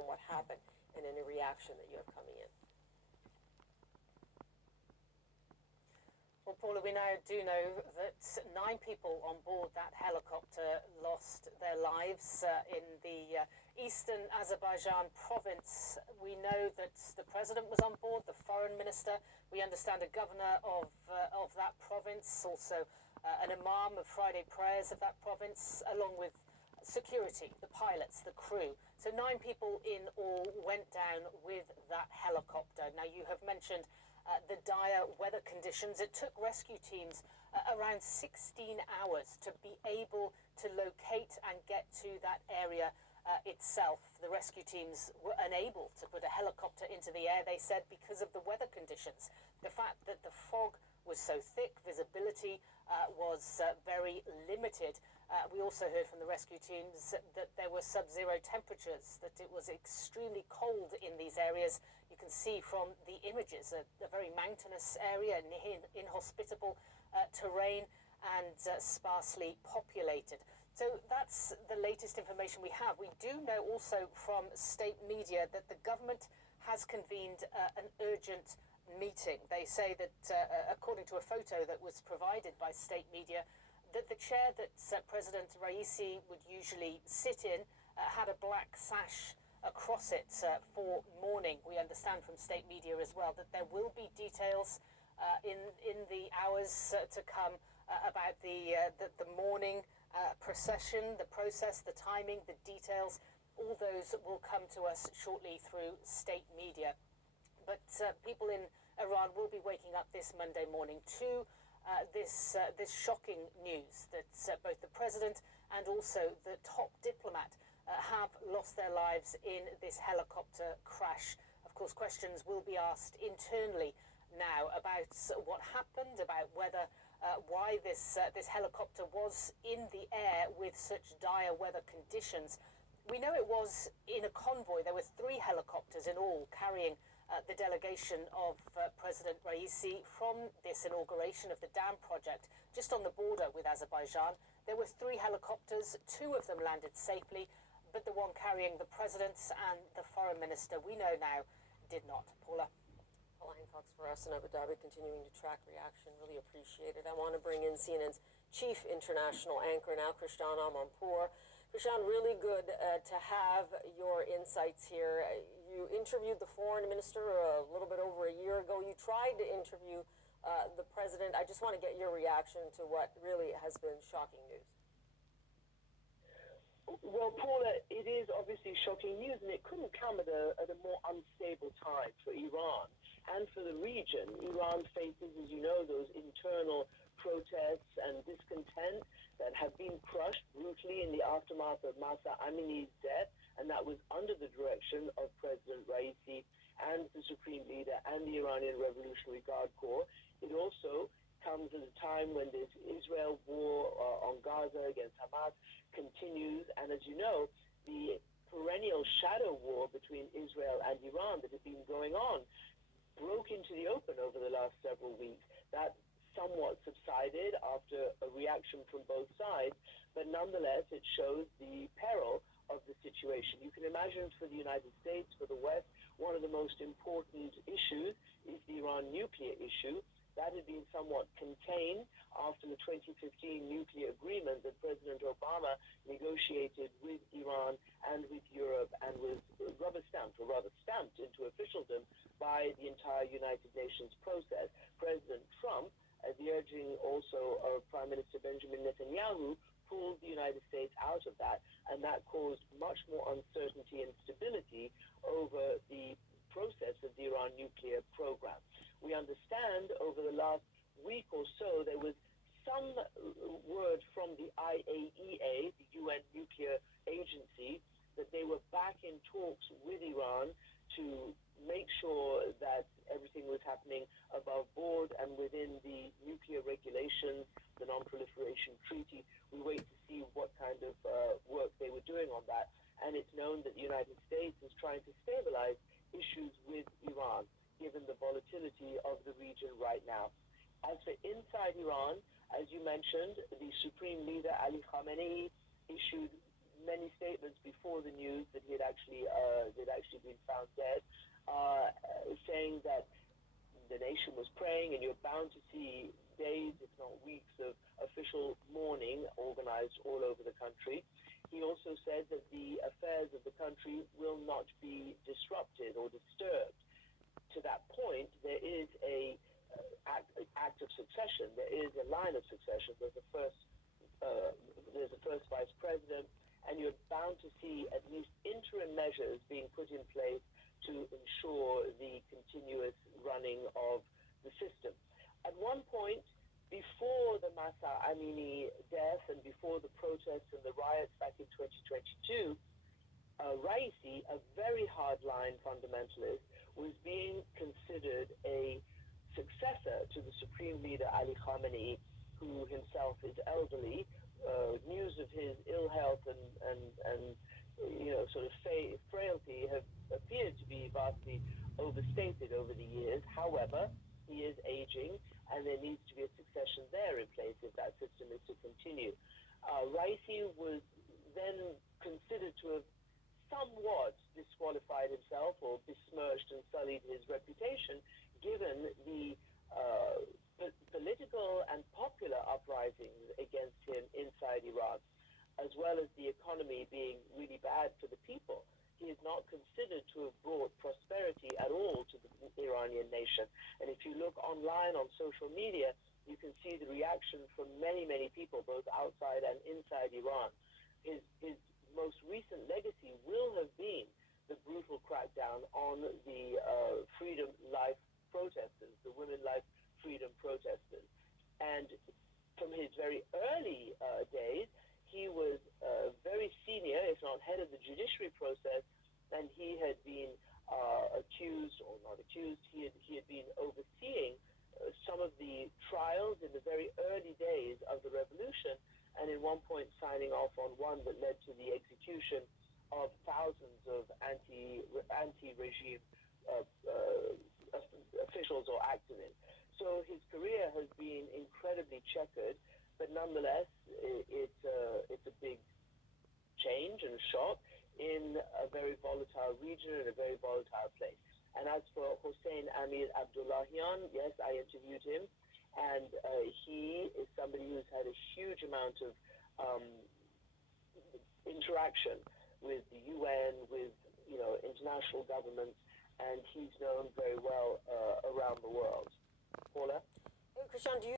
understand what happened and any reaction that you have coming in. Well, Paula, we now do know that 9 people on board that helicopter lost their lives in the eastern Azerbaijan province. We know that the president was on board, the foreign minister. We understand a governor of that province, also an imam of Friday prayers of that province, along with security, the pilots, the crew. So 9 people in all went down with that helicopter. Now, you have mentioned the dire weather conditions. It took rescue teams around 16 hours to be able to locate and get to that area itself. The rescue teams were unable to put a helicopter into the air, they said, because of the weather conditions. The fact that the fog was so thick, visibility was very limited. We also heard from the rescue teams that there were sub-zero temperatures, that it was extremely cold in these areas. You can see from the images a very mountainous area, inhospitable terrain, and sparsely populated. So that's the latest information we have. We do know also from state media that the government has convened an urgent meeting. They say that, according to a photo that was provided by state media, that the chair that President Raisi would usually sit in had a black sash across it for mourning. We understand from state media as well that there will be details in the hours to come about the mourning procession, the process, the timing, the details. All those will come to us shortly through state media. But people in Iran will be waking up this Monday morning to this shocking news that both the president and also the top diplomat have lost their lives in this helicopter crash. Of course, questions will be asked internally now about what happened, about whether why this helicopter was in the air with such dire weather conditions. We know it was in a convoy. There were 3 helicopters in all carrying the delegation of President Raisi from this inauguration of the dam project just on the border with Azerbaijan. There were 3 helicopters. 2 of them landed safely, but the one carrying the president and the foreign minister, we know now, did not. Paula. Paula Hancock's for us in Abu Dhabi, continuing to track reaction. Really appreciate it. I want to bring in CNN's chief international anchor now, Krishan Amanpour. Krishan, really good to have your insights here. You interviewed the foreign minister a little bit over a year ago. You tried to interview the president. I just want to get your reaction to what really has been shocking news. Well, Paula, it is obviously shocking news, and it couldn't come at a more unstable time for Iran and for the region. Iran faces, as you know, those internal protests and discontent that have been crushed brutally in the aftermath of Mahsa Amini's death, and that was under the direction of President Raisi and the Supreme Leader and the Iranian Revolutionary Guard Corps. It also comes at a time when this Israel war on Gaza against Hamas continues, and as you know, the perennial shadow war between Israel and Iran that has been going on broke into the open over the last several weeks. That somewhat subsided after a reaction from both sides, but nonetheless it shows the peril of the situation. You can imagine for the United States, for the West, one of the most important issues is the Iran nuclear issue. That had been somewhat contained after the 2015 nuclear agreement that President Obama negotiated with Iran and with Europe and was rubber stamped, or rather stamped into officialdom by the entire United Nations process. President Trump, at the urging also of Prime Minister Benjamin Netanyahu, pulled the United States out of that, and that caused much more uncertainty and stability over the process of the Iran nuclear program. We understand over the last week or so there was some word from the IAEA, the UN nuclear agency, that they were back in talks with Iran to make sure that everything was happening above board and within the nuclear regulations, the Non-Proliferation Treaty. We wait to see what kind of work they were doing on that. And it's known that the United States is trying to stabilize issues with Iran, given the volatility of the region right now. As for inside Iran, as you mentioned, the Supreme Leader Ali Khamenei issued many statements before the news that he had actually been found dead, saying that the nation was praying, and you're bound to see days, if not weeks, of official mourning organized all over the country. He also said that the affairs of the country will not be disrupted or disturbed. To that point, there is a act of succession. There is a line of succession. There's a first vice president, and you're bound to see at least interim measures being put in place to ensure the continuous running of the system. At one point, before the Mahsa Amini death and before the protests and the riots back in 2022, Raisi, a very hardline fundamentalist, was being considered a successor to the supreme leader Ali Khamenei, who himself is elderly. News of his ill health and sort of frailty have appeared to be vastly overstated over the years. However, he is aging, and there needs to be a succession there in place if that system is to continue. Raisi was then considered to have somewhat disqualified himself or besmirched and sullied his reputation, given the political and popular uprisings against him inside Iran, as well as the economy being really bad for the people. He is not considered to have brought prosperity at all to the Iranian nation. And if you look online on social media, you can see the reaction from many, many people, both outside and inside Iran. His most recent legacy will have been the brutal crackdown on the Freedom Life protesters, the Women Life Freedom protesters. And from his very early days, he was very senior, if not head of the judiciary process, and he had been accused, or not accused, he had been overseeing some of the trials in the very early days of the revolution, and at one point signing off on one that led to the execution of thousands of anti-regime officials or activists. So his career has been incredibly checkered, but nonetheless, it's a big change and shock in a very volatile region and a very volatile place. And as for Hossein Amir Abdullahian, yes, I interviewed him, and he is somebody who's had a huge amount of interaction with the UN, with international governments, and he's known very well around the world. Paula? Krishan, do you